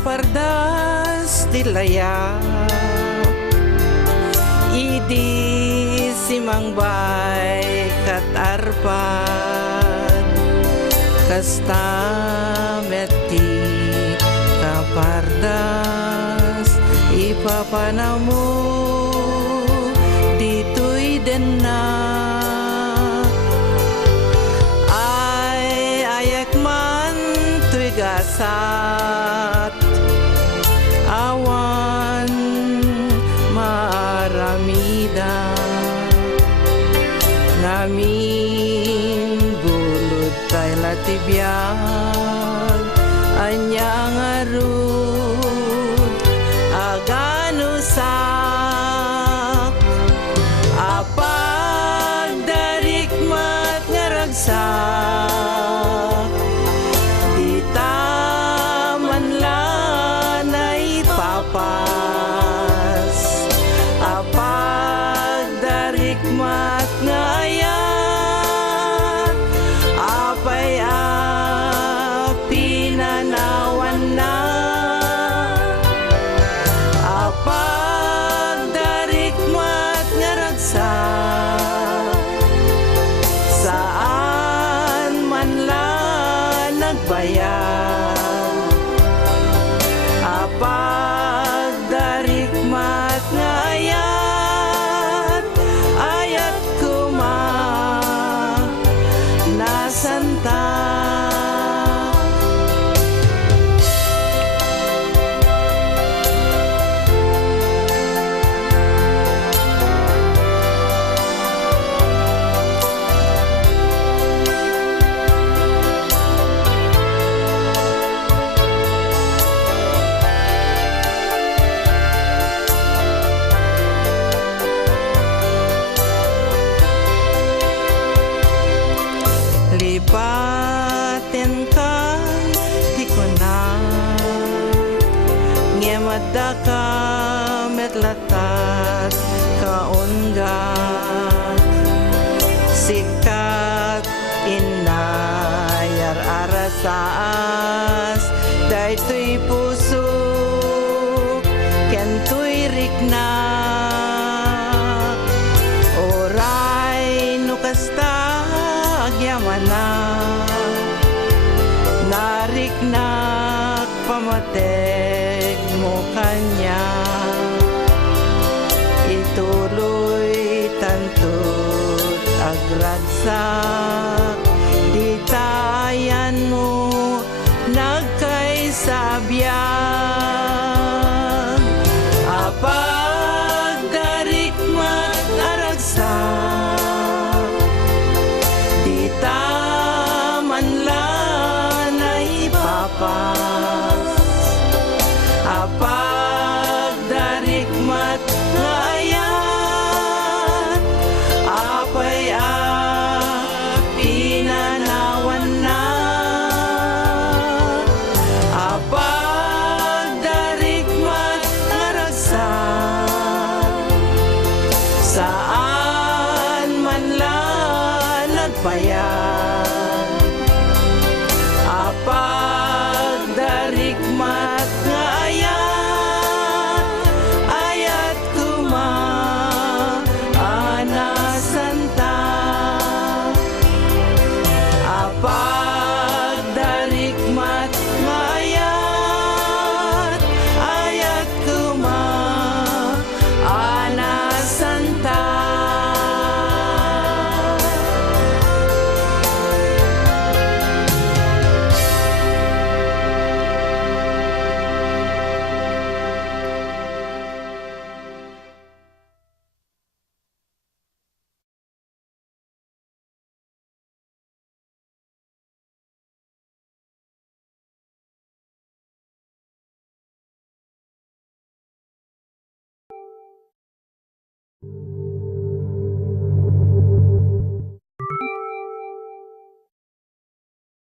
papardas tilaya idi simangbay kat arpad kasta meti kapardas ipapanamu dito'y denna ay ayak man to'y gasat awan maaramida namin bulod tay latibiyag anyang arud aganusak apag darikmat nga ragsak di taman lan ay papas apag darikmat nga ayat apay pinanawan na apag darikmat nga ragsak saan man lang nagbayad apag darikmat nga ayat ayat kuma nasanta lipaten ka di ko na ngemada ka metlatat kaungat sikat inayar arasaas daytoy puso kentoy rikna oray no kasta agyamana nariknak pamatek mo kanya ituloy tantut agragsak di tayan mo nagkaisabyan apag darikmat aragsak di taman lan ay papas apag darikmat nga ayat apay pinanawan na apag darikmat nga ragsak saan man lang nagbayad